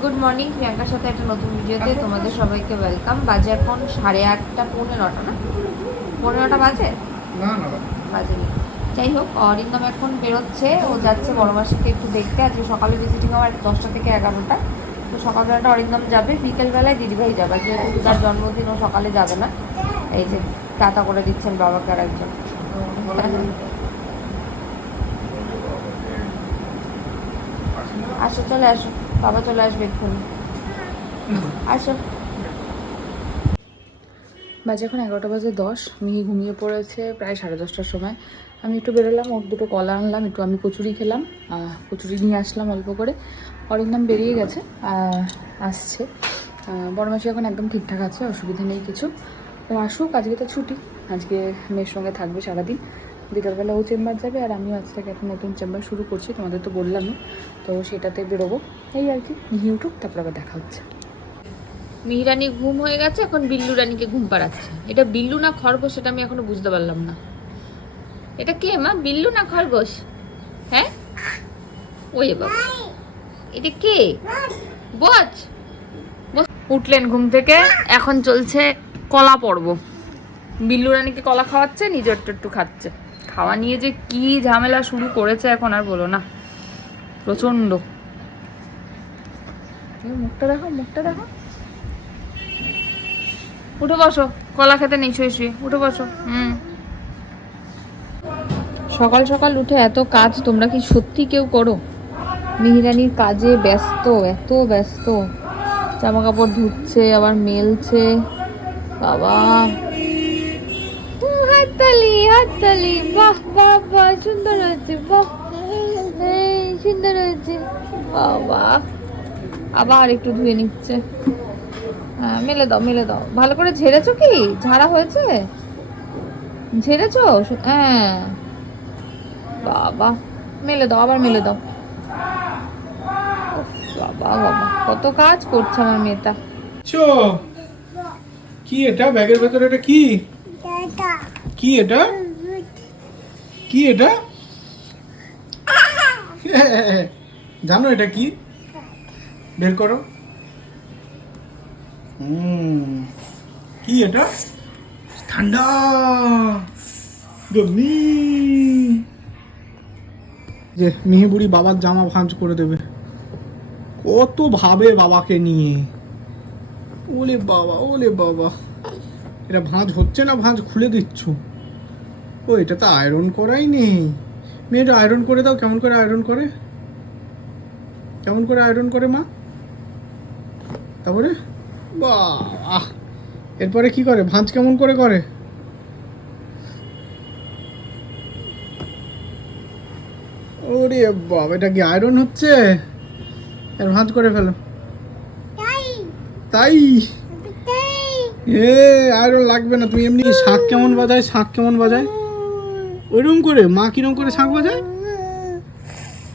Good morning প্রিয়াঙ্কার সাথে একটা নতুন ভিডিওতে তোমাদের সবাইকে ওয়েলকাম বাজে এখন সাড়ে আটটা পৌনে নটা না? পৌনে নটা বাজে? না না বাজেনি। যাই হোক অরিন্দম এখন বেরোচ্ছে ও যাচ্ছে বড় মাসিকে একটু দেখতে। আজকে সকালে ভিজিটিং আমার দশটা থেকে এগারোটা। তো সকালবেলাটা অরিন্দম যাবে বিকেলবেলায় দিদিভাই যাবে। যেহেতু তার জন্মদিন ও সকালে যাবে না। এই যে টাটা করে দিচ্ছেন বাবাকে আর একজন। আসো চলে আসো। বাবা চলে আসবে এক্ষুনি। আসো। বাজে এখন এগারোটা বাজে দশ মিহি ঘুমিয়ে পড়েছে প্রায় সাড়ে দশটার সময়। আমি একটু বেরোলাম ওর দুটো কলা আনলাম একটু আমি কচুরি খেলাম কচুরি নিয়ে আসলাম অল্প করে। অরিন্দম বেরিয়ে গেছে আসছে। আহ, বড় মাসি এখন একদম ঠিকঠাক আছে অসুবিধা নেই কিছু। ও আসুক আজকে তো ছুটি আজকে মেয়ের সঙ্গে থাকবে সারাদিন। বিকালবেলা ও চেম্বার যাবে আর আমিও আজ থেকে একটা নতুন চেম্বার শুরু করছি তোমাদের তো বললামই। তো সেটাতে বেরোবো। এই আর কি মিহি উঠুক তারপর আবার দেখা হচ্ছে। মিহিরানি ঘুম হয়ে গেছে এখন বিল্লু রানীকে ঘুম পাড়াচ্ছে। এটা বিল্লু না খরগোশ সেটা আমি এখনও বুঝতে পারলাম না। এটা কে মা? বিল্লু না খরগোশ? হ্যাঁ? ওই বাবা। এটা কে? বচ বস- উঠলেন ঘুম থেকে এখন চলছে কলা পর্ব। বিল্লু রানীকে কলা খাওয়াচ্ছে নিজে একটু একটু খাচ্ছে। খাওয়া নিয়ে যে কি ঝামেলা শুরু করেছে এখন আর বলো না। প্রচণ্ড এই মুখটা দেখো মুখটা দেখো। উঠে বসো, কলা খেতে নেই, শুয়ে শুয়ে। উঠে বসো, হুম। সকাল সকাল উঠে এত কাজ, তোমরা কি সত্যি কেউ করো? মিহিরানির কাজে ব্যস্ত, এত ব্যস্ত। জামা কাপড় ধুচ্ছে, আবার মেলছে। বাবা। হাততালি হাততালি, বাহ বাহ বাহ, সুন্দর হয়েছে, বাহ। এই, সুন্দর হয়েছে। বাবা আবার একটু ধুয়ে নিচ্ছে। হ্যাঁ মেলে দাও মেলে দাও। ভালো করে ঝেড়েছো কি? ঝাড়া হয়েছে? ঝেড়েছো? হ্যাঁ। বাবা মেলে দাও, আবার মেলে দাও। বাবা বাবা কত কাজ করছে আমার মেয়েটা। চো কি এটা? ব্যাগের ভেতরে এটা কি? কি এটা? কি এটা? জানো এটা কি? বের করো। কি এটা? ঠান্ডা। গমি যে মিহিবুড়ি বাবার জামা ভাঁজ করে দেবে। কত ভাবে বাবাকে নিয়ে। ওলে বাবা ওলে বাবা। এটা ভাঁজ হচ্ছে না ভাঁজ খুলে দিচ্ছ? ও এটা তো আয়রন করাই নেই। মেয়েটা আয়রন করে দাও কেমন করে আয়রন করে? কেমন করে আয়রন করে মা? তারপরে? বাহ! এরপরে কি করে? ভাঁজ কেমন করে করে? ওরে বাবা এটা কি আয়রন হচ্ছে? এর ভাঁজ করে ফেলো। তাই? এ আয়রন লাগবে না তুমি এমনি শাক কেমন বাজায় শাক কেমন বাজায়? ওইরকম করে মা কিরম করে শাক বাজায়?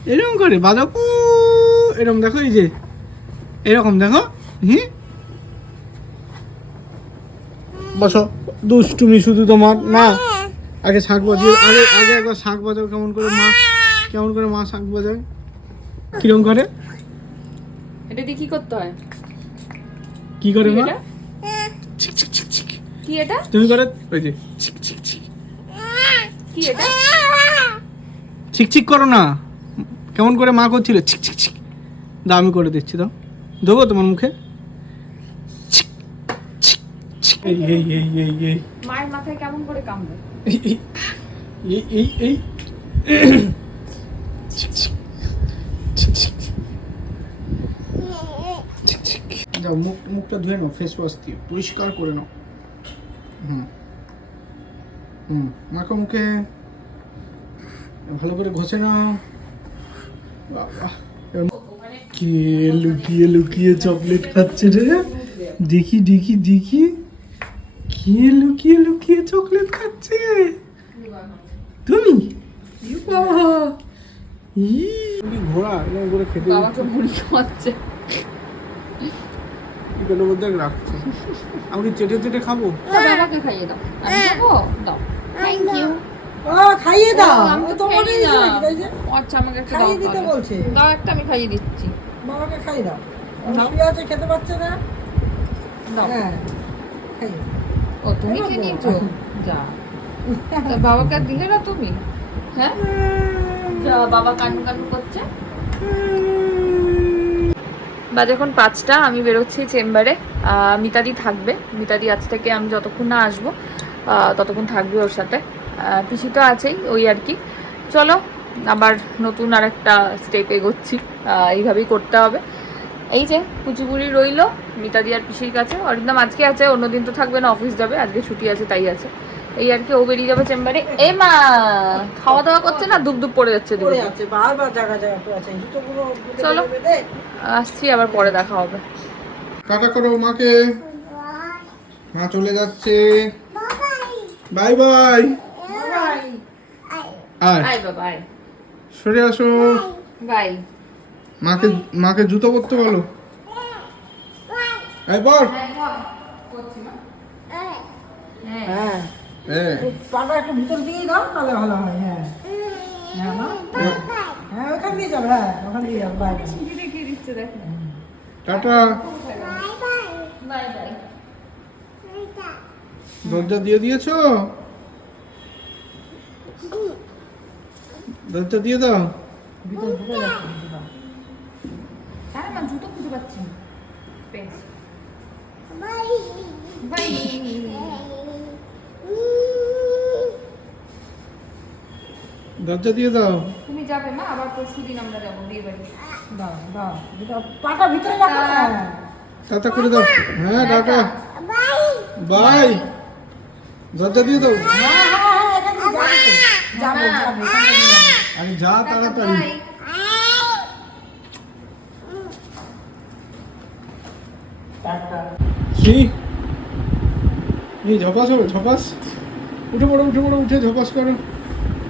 এরকম করে বাজাও এরকম দেখো এই যে এরকম দেখো হি। বসো দুষ্টুমি শুধু তোমার না আগে শাক বাজিয়ে আগে আগে একবার শাক বাজাও কেমন করে মা কেমন করে মা শাক বাজায়? কিরম করে? এটা দিয়ে কি করতে হয়? কি করে মা এটা? ছিক ছিক ছিক ছিক কি এটা? তুমি করে ওই যে ছিক ছিক ছিক। কি এটা? ছিক ছিক করো না। কেমন করে মা করছিল? ছিক ছিক ছিক। দাও আমি করে দিচ্ছি দাও। দেবো তোমার মুখে। এই এই এই এই এই মায়ের মাথায় কেমন করে কামড়ে? এই, এই এই এই ছিক, ছিক, ছিক, ছিক। ছিক, ছিক। যাও মুখ মুখটা ধুয়ে নাও ফেস ওয়াশ দিয়ে। পরিষ্কার করে নাও। হুম। হুম মাখো মুখে ভালো করে ঘষে নাও। কে লুকিয়ে লুকিয়ে চকলেট খাচ্ছে রে? দেখি দেখি দেখি। কে লুকিয়ে লুকিয়ে চকলেট খাচ্ছে? তুমি? ই বাবা। ই ঘোড়া এরকম করে খেতে বাবাকে মুড়ি খাওয়াচ্ছে। পেটের মধ্যে রাখছে। আমি চেটে চেটে খাব? বাবাকে খাইয়ে দাও। আমি খাব? দাও। থ্যাংক ইউ ও খাইয়ে দাও। আমি তো যে? আচ্ছা আমাকে একটা খাইয়ে দিতে বলছে। দাও একটা আমি খাইয়ে দিচ্ছি। বাবাকে খাইয়ে দাও। শুয়ে আছে খেতে পাচ্ছে না। দাও। হ্যাঁ খাইয়ে। ও তুমি খেয়ে নিয়েছো? যা। তা বাবাকে আর দিলে না তুমি? হ্যাঁ? যা বাবা কান্নু কান্নু করছে বাজে এখন পাঁচটা, আমি বেরোচ্ছি চেম্বারে মিতাদি থাকবে। মিতাদি আজ থেকে আমি যতক্ষণ না আসব ততক্ষণ থাকবে ওর সাথে। পিসি তো আছেই, ওই আর কি। চলো, আবার নতুন আর একটা স্টেপ এগোচ্ছি এইভাবেই করতে হবে। এই যে কুচিপুরি রইল, মিতাদি আর পিসির কাছে। অরিন্দম আজকে আছে, অন্যদিন তো থাকবে না, অফিস যাবে, আজকে ছুটি আছে, তাই আছে। এই আর কি ও বেরিয়ে যাবে চেম্বারে। এ মা খাওয়া দাওয়া করছে না? দুপ দুপ পড়ে যাচ্ছে পড়ে। আছে বারবার জায়গা জায়গা পড়ে আছে। জুতোগুলো চলো। আসছি আবার পরে দেখা হবে। টাটা করো মাকে মা চলে যাচ্ছে। Bye bye. বাই বাই সরে আসো। বাই। মাকে মাকে জুতো পরতে বলো। এই পর হ্যাঁ হ্যাঁ এই পাটা একটু ভিতর দিয়েই দাও তাহলে ভালো হয় হ্যাঁ। হ্যাঁ মা। হ্যাঁ ওখান দিয়ে যাবে হ্যাঁ ওখান দিয়ে যাবে bye bye. Tata bye bye দরজা দিয়ে দিয়েছ? দরজা দিয়ে দাও। ভিতর ঢুকে যাচ্ছে ভিতরে মা জুতো খুঁজে পাচ্ছি। বাই দরজা দিয়ে দাও। তুমি যাবে মা আবার পরশু দিন আমরা যাব বিয়ে বাড়ি দাও দাও। ভিতর পাটা ভিতরে রাখো টাটা করে দাও। হ্যাঁ টাটা। বাই। দরজা দিয়ে দাও। হ্যাঁ হ্যাঁ হ্যাঁ এখান যাবে যাবে আরে যা তাড়াতাড়ি। টাটা। কি? এই ঝপাস হবে ঝপাস। উঠে পড়ো উঠে পড়ো উঠে ঝপাস করো।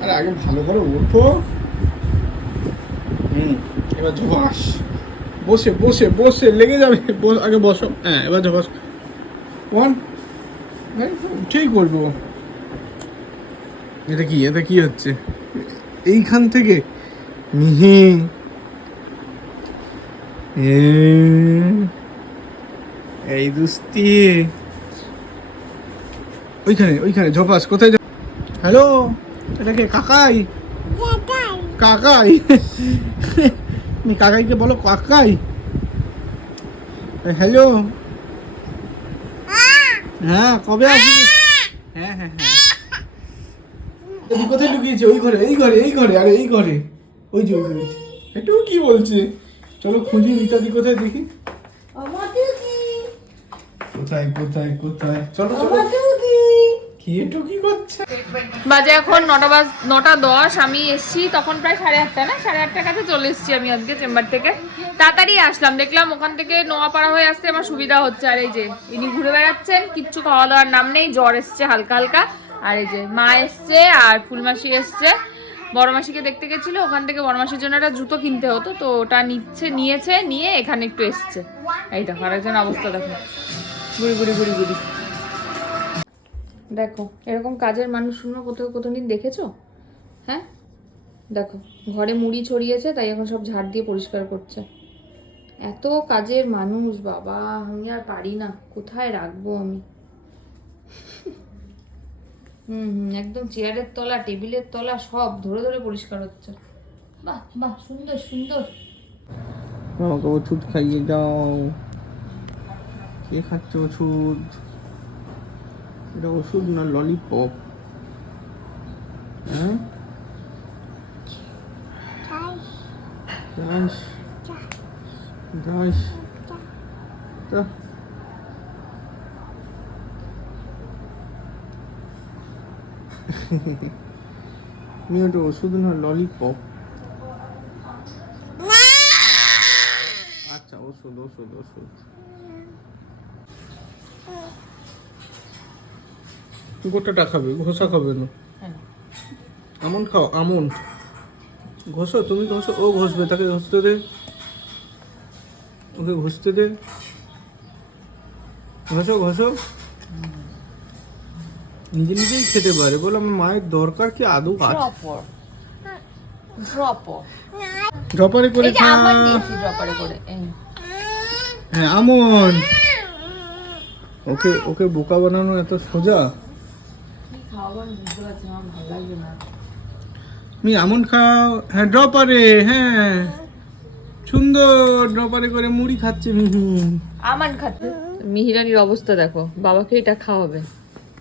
আরে আগে ভালো করে ওঠো হুম, এবার ঝপাস বসে বসে বসে, লেগে যাবে। আগে বসো। হ্যাঁ এবার ঝপাস ওয়ান উঠেই করব। এটা কি? এটা কি হচ্ছে? এইখান থেকে? মিহি। এই দুস্তি। ওইখানে ওইখানে ঝপাস কোথায় হ্যালো? এটা কে কাকাই? কাকাই। তুমি কাকাইকে বলো কাকাই। হ্যালো হ্যাঁ কবে আসবি? হ্যাঁ হ্যাঁ হ্যাঁ। কোথায় লুকিয়েছে? ওই ঘরে এই ঘরে এই ঘরে আরে এই ঘরে। ওই যে ওই ঘরে। একটু কি বলছে? চলো খুঁজি মিতাদি কোথায় দেখি? কোথায় কোথায় কোথায়? চলো চলো আমার টুকি কি একটু কি করছে বাজে এখন নটা বাজ, নটা দশ, আমি এসছি তখন প্রায় সাড়ে আটটা না? সাড়ে আটটার কাছে চলে এসছি আমি আজকে চেম্বার থেকে। তাড়াতাড়ি আসলাম, দেখলাম ওখান থেকে নোয়াপাড়া হয়ে আসতে আমার সুবিধা হচ্ছে। আর এই যে, ইনি ঘুরে বেড়াচ্ছেন, কিচ্ছু খাওয়া দাওয়ার নাম নেই, জ্বর এসছে হালকা হালকা। আর এই যে, মা এসছে আর ফুলমাসি এসছে। বড় মাসিকে দেখতে গেছিল, ওখান থেকে বড় মাসির জন্য একটা জুতো কিনতে হতো, তো ওটা নিচ্ছে, নিয়েছে, নিয়ে এখানে একটু এসছে। এই দেখো, আরেকজন অবস্থা দেখো। বুড়ি বুড়ি বুড়ি বুড়ি। দেখো, এরকম কাজের মানুষ শুনো কোথাও কোথাও দিন দেখেছ? হ্যাঁ? দেখো, ঘরে মুড়ি ছড়িয়েছে, তাই এখন সব ঝাড় দিয়ে পরিষ্কার করছে। এত কাজের মানুষ, বাবা, আমি আর পারি না। কোথায় রাখব আমি? হুম হুম, একদম চেয়ারের তলা, টেবিলের তলা, সব ধরে ধরে পরিষ্কার হচ্ছে। বাহ বাহ, সুন্দর সুন্দর। আমাকে ওষুধ খাইয়ে দাও। কে খাচ্ছে ওষুধ? এটা ওষুধ না ললিপপ হ্যাঁ? দাস। দাস। তা। তুমি ওটা ওষুধ না ললিপপ আচ্ছা ওষুধ ওষুধ ওষুধ। গোটাটা খাবে ঘষা খাবে না। আমন খাও আমন। ঘষো তুমি ঘষো ও ঘষবে তাকে ঘষতে দে। ওকে ঘষতে দে। ঘষো ঘষো। নিজে নিজেই খেতে পারে বলে আমার মায়ের দরকার কি আদৌ আছে? ড্রপর। করে হ্যাঁ আমন। ওকে ওকে বোকা বানানো এত সোজা? তুমি আমন খাও। হ্যাঁ ড্রপারে হ্যাঁ। সুন্দর ড্রপারে করে মুড়ি খাচ্ছে মিহি আমান খাচ্ছে। মিহিরানির অবস্থা দেখো বাবাকে এটা খাওয়াবে।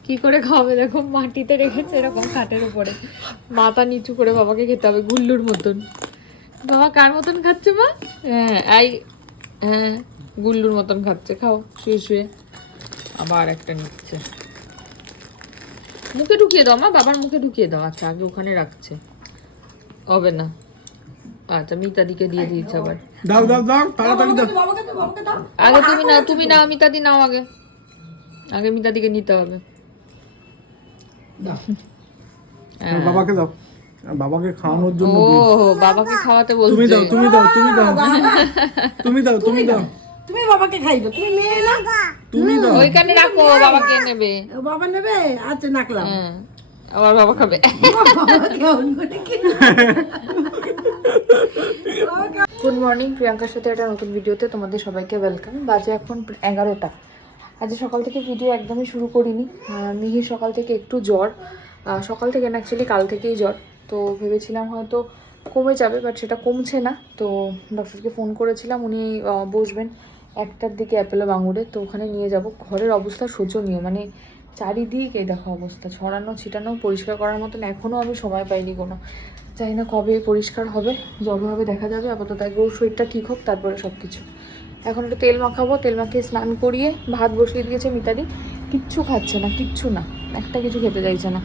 কি করে খাওয়াবে দেখো মাটিতে রেখেছে এরকম খাটের উপরে। মাথা নিচু করে বাবাকে খেতে হবে গুল্লুর মতন। বাবা কার মতন খাচ্ছে মা? হ্যাঁ আই হ্যাঁ গুল্লুর মতন খাচ্ছে। খাও শুয়ে শুয়ে। আবার একটা নিচ্ছে। মুখে ঢুকিয়ে দাও মা। বাবার মুখে ঢুকিয়ে দাও। আচ্ছা আগে ওখানে রাখছে। হবে না। আচ্ছা মিতাদিকে দিয়ে দিয়েছে আবার। দাও দাও দাও তাড়াতাড়ি দাও। বাবাকে তো বাবাকে দাও। আগে তুমি নাও তুমি নাও মিতাদি নাও আগে। আগে মিতাদিকে নিতে হবে। হ্যাঁ, বাবাকে দাও। বাবাকে খাওয়ানোর জন্য ও। বাবাকে খাওয়াতে তুমি দাও তুমি দাও তুমি দাও। তুমি দাও তুমি দাও। তুমি বাবাকে খাইবে তুমি মেয়ে না? তুমি দাও। ওইখানে রাখো বাবাকে নেবে। বাবা নেবে? আচ্ছা নাকলাম। হ্যাঁ আবার বাবা খাবে। গুড মর্নিং প্রিয়াঙ্কার সাথে একটা নতুন ভিডিওতে তোমাদের সবাইকে ওয়েলকাম। বাজে এখন এগারোটা। আজ সকাল থেকে ভিডিও একদমই শুরু করিনি। মিহি সকাল থেকে একটু জ্বর। সকাল থেকে না অ্যাকচুয়ালি কাল থেকেই জ্বর। তো ভেবেছিলাম হয়তো কমে যাবে বাট সেটা কমছে না। তো ডক্টরকে ফোন করেছিলাম উনি বসবেন। একটার দিকে অ্যাপেলো বাঙুরে, তো ওখানে নিয়ে যাব। ঘরের অবস্থা শোচনীয় মানে চারিদিক এই দেখো অবস্থা, ছড়ানো, ছিটানো, পরিষ্কার করার মতন এখনও আমি সময় পাইনি কোনো। জানি না কবে পরিষ্কার হবে জবে হবে দেখা যাবে, আপাতত ওর শরীরটা ঠিক হোক, তারপরে সব কিছু এখন একটু তেল মাখাবো, তেল মাখিয়ে স্নান করিয়ে ভাত বসিয়ে দিয়েছে মিতাদি। কিচ্ছু খাচ্ছে না, কিচ্ছু না, একটা কিছু খেতে চাইছে না।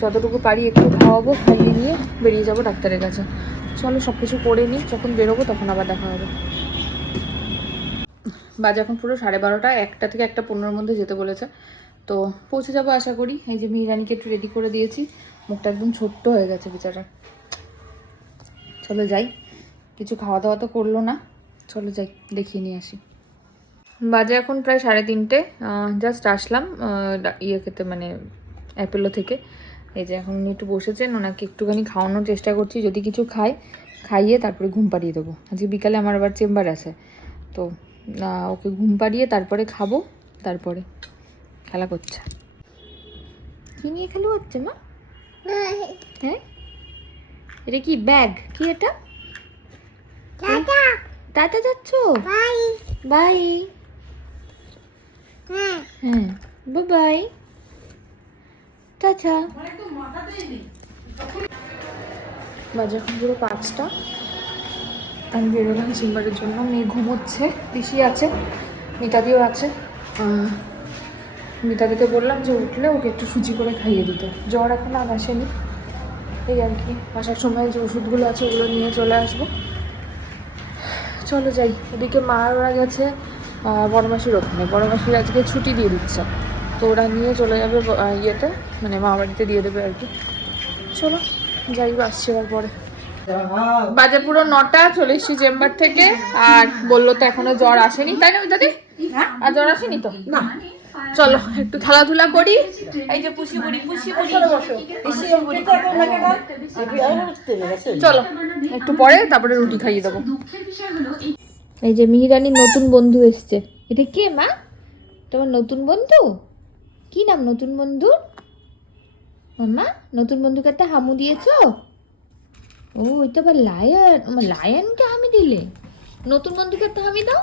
যতটুকু পারি একটু খাওয়াবো, খাইয়ে নিয়ে বেরিয়ে যাব ডাক্তারের কাছে। চলো সব কিছু করে নিই, যখন বেরোবো তখন আবার দেখা হবে। বাজে এখন পুরো সাড়ে বারোটা, একটা থেকে একটা পনেরোর মধ্যে যেতে বলেছে। তো পৌঁছে যাব আশা করি। এই যে মিহিরানিকে একটু রেডি করে দিয়েছি। মুখটা একদম ছোট্ট হয়ে গেছে বেচারা। চলো যাই। কিছু খাওয়া দাওয়া তো করল না। চলো যাই, দেখিয়ে নিয়ে আসি। বাজে এখন প্রায় সাড়ে তিনটে। জাস্ট আসলাম ইয়ে খেতে মানে অ্যাপেলো থেকে। এই যে এখন একটু বসেছেন, ওনাকে একটুখানি খাওয়ানোর চেষ্টা করছি। যদি কিছু খায়, খাইয়ে তারপরে ঘুম পাড়িয়ে দেবো। আজকে বিকালে আমার আবার চেম্বার আছে। তো ওকে ঘুম পাড়িয়ে তারপরে খাব তারপরে খেলা করছে। কি নিয়ে খেলা হচ্ছে মা? হ্যাঁ? এটা কি ব্যাগ? কি এটা? টাটা। টাটা যাচ্ছ? বাই। বাই। হ্যাঁ। Bye tata. বাজে এখন পুরো পাঁচটা। আমি বেরোলাম চেম্বারের জন্য। মেয়ে ঘুমোচ্ছে, পিসি আছে, মিতাদিও আছে। মিতাদিকে বললাম যে উঠলে ওকে একটু সুজি করে খাইয়ে দিতে। জ্বর এখন আর আসেনি। এই আর কি, আসার সময় যে ওষুধগুলো আছে ওগুলো নিয়ে চলে আসব। চলো যাই ওদিকে মা ওরা গেছে বড়মাসির ওখানে। বড়মাসির আজকে ছুটি দিয়ে দিচ্ছে। তো ওরা নিয়ে চলে যাবে ইয়েতে মানে মা বাড়িতে দিয়ে দেবে আর কি। চলো, যাই, আসছি এবার পরে। বাজে পুরো নটা চলে এসছি চেম্বার থেকে। আর বলল তো এখনও জ্বর আসেনি। তাই না দাদি আর জ্বর আসেনি তো? না। চলো একটু খেলাধুলা করি। এই যে পুষি বুড়ি পুষি বুড়ি। চলো একটু পরে তারপরে রুটি খাইয়ে দেবো। এই যে মিহিরানির নতুন বন্ধু এসছে। এটা কে মা? তোমার নতুন বন্ধু? কি নাম নতুন বন্ধু? মামা নতুন বন্ধুকে একটা হামু দিয়েছ? ও, এটা আবার লায়ন লায়নকে হামি দিলে? নতুন বন্ধুকে একটা হামি দাও।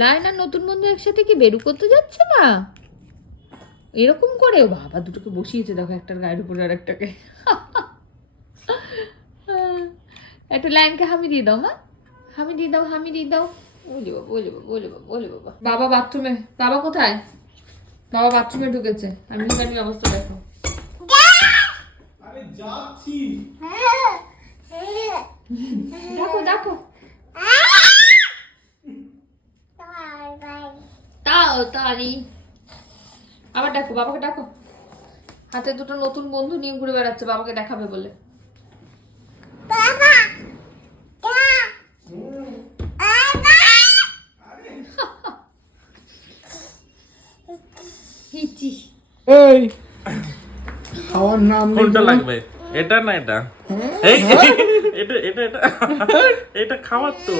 লায়ন আর নতুন বন্ধু একসাথে কি বেরু করতে যাচ্ছে মা এরকম করে? ও বাবা, দুটোকে বসিয়েছে, দেখো, একটার গায়ের উপরে আর একটাকে। একটা লায়নকে হামি দিয়ে দাও, মা। হামি দিয়ে দাও, হামি দিয়ে দাও। ওলে বাবা ওলে বাবা ওলে বাবা ওলে বাবা। বাবা বাথরুমে বাবা কোথায়? বাবা বাথরুমে ঢুকেছে। আমি আমি অবস্থা দেখো। যাচ্ছি। দেখো দেখো তাও তারি আবার ডাকো বাবাকে ডাকো। হাতে দুটো নতুন বন্ধু নিয়ে ঘুরে বেড়াচ্ছে বাবাকে দেখাবে বলে। হিচি। এই। খাওয়ার নাম কোনটা লাগবে? এটা না এটা? এই এটা এটা এটা। এটা খাওয়ার তো।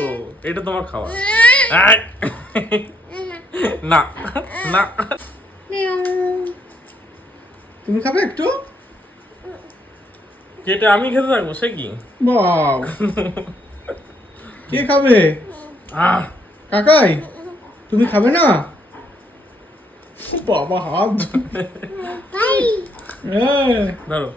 এটা তোমার খাওয়া। না না। তুমি খাবে একটু? যেটা আমি খেতে থাকব সে কি? কে খাবে? আহ। কাকাই তুমি খাবে না? বাবা হাত। হ্যাঁ ধরো।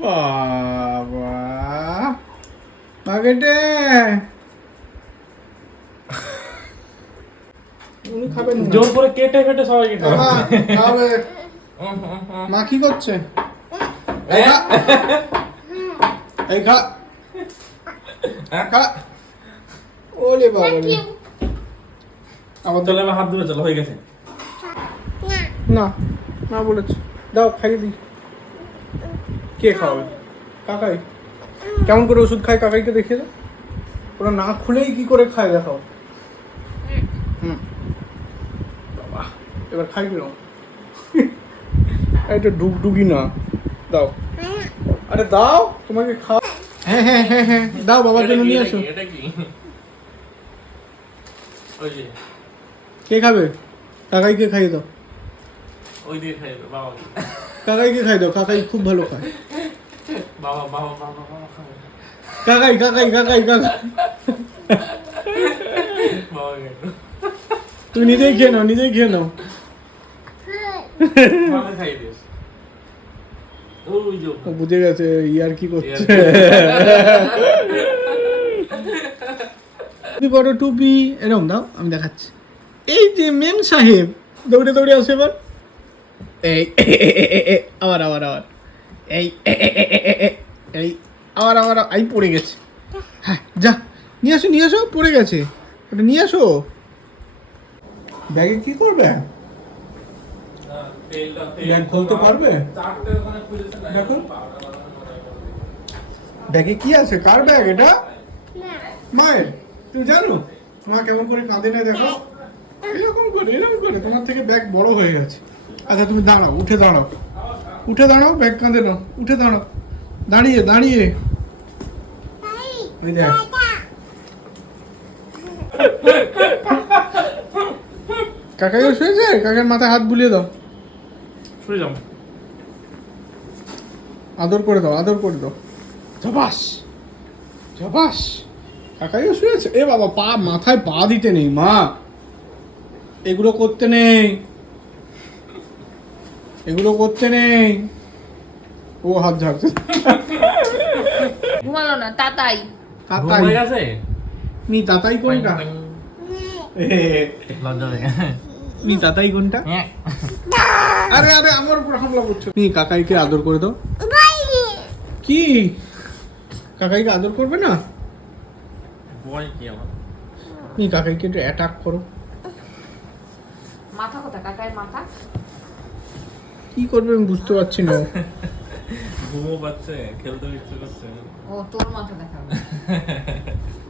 বাবা। উনি খাবেন জোর করে কেটে কেটে সবাইকে খাবে। মা কি করছে? এই খা। এই খা। খা। ওলে বাবা রে। আবার চলে আমার হাত ধরে চলো হয়ে গেছে। না না বলেছে। দাও খাইয়ে দিই। কে খাওয়াবে? কাকাই। কেমন করে ওষুধ খায় কাকাইকে দেখিয়ে দাও। ওরা না খুলেই কি করে খায় দেখাও। হুম। বাবা এবার খাই কিরম এটা ডুগডুগি না। দাও। আরে দাও তোমাকে খাও হ্যাঁ হ্যাঁ হ্যাঁ হ্যাঁ দাও বাবার জন্য নিয়ে আসো। এটা কি? কে খাবে? কাকাইকে খাইয়ে দাও? ওই দিয়ে খাই বাবা। কাকাইকে খাই দাও? কাকাই খুব ভালো খায়। বাবা বাবা বাবা বাবা কাকাই কাকাই কাকাই কাকাই। তুমি নিজেই খেয়ে নাও নিজেই খেয়ে নাও। বুঝে গেছে ইয়ার কি করছে। টুপি পরো টুপি। এরকম দাও আমি দেখাচ্ছি। এই যে মেম সাহেব দৌড়ে দৌড়ে আসে এবার। এই আবার আবার আবার। এই এই আবার আবার এই পড়ে গেছে। হ্যাঁ যা নিয়ে আসো নিয়ে আসো পড়ে গেছে। ওটা নিয়ে আসো। ব্যাগে কি করবে? ব্যাগ খুলতে পারবে? দেখো। ব্যাগে কি আছে? কার ব্যাগ এটা? মায়ের। তুমি জানো? মা কেমন করে কাঁদে না দেখো? এরকম করে এরকম করে। তোমার থেকে ব্যাগ বড় হয়ে গেছে। আচ্ছা তুমি দাঁড়াও উঠে দাঁড়াও। উঠে দাঁড়াও ব্যাগ কাঁদে নাও। উঠে দাঁড়াও। দাঁড়িয়ে দাঁড়িয়ে। ওই দেখ। কাকাইও শুয়েছে? কাকার মাথায় হাত বুলিয়ে দাও। শুয়ে যাও আদর করে দাও আদর করে দাও। জবাস! জবাস! কাকাইও শুয়েছে? এ বাবা পা মাথায় পা দিতে নেই মা। এগুলো করতে নেই। এগুলো করতে নেই। ও হাত ঝাড়ছে। ঘুমালো না তাতাই। তাতাই। হয়ে গেছে? নি তাতাই কোনটা? নি তাতাই কোনটা? আরে আরে আমার উপর হামলা করছ। নি কাকাইকে আদর করে দাও। কি? কাকাইকে আদর করবে না? বয় কি আমার? নি কাকাইকে একটু অ্যাটাক করো। মাথা কোথা কাকায় মাথা? কি করবে আমি বুঝতে পারছি না। ঘুমো পাচ্ছে খেলতে ইচ্ছে করছে। ও তোর মাথা দেখাবে।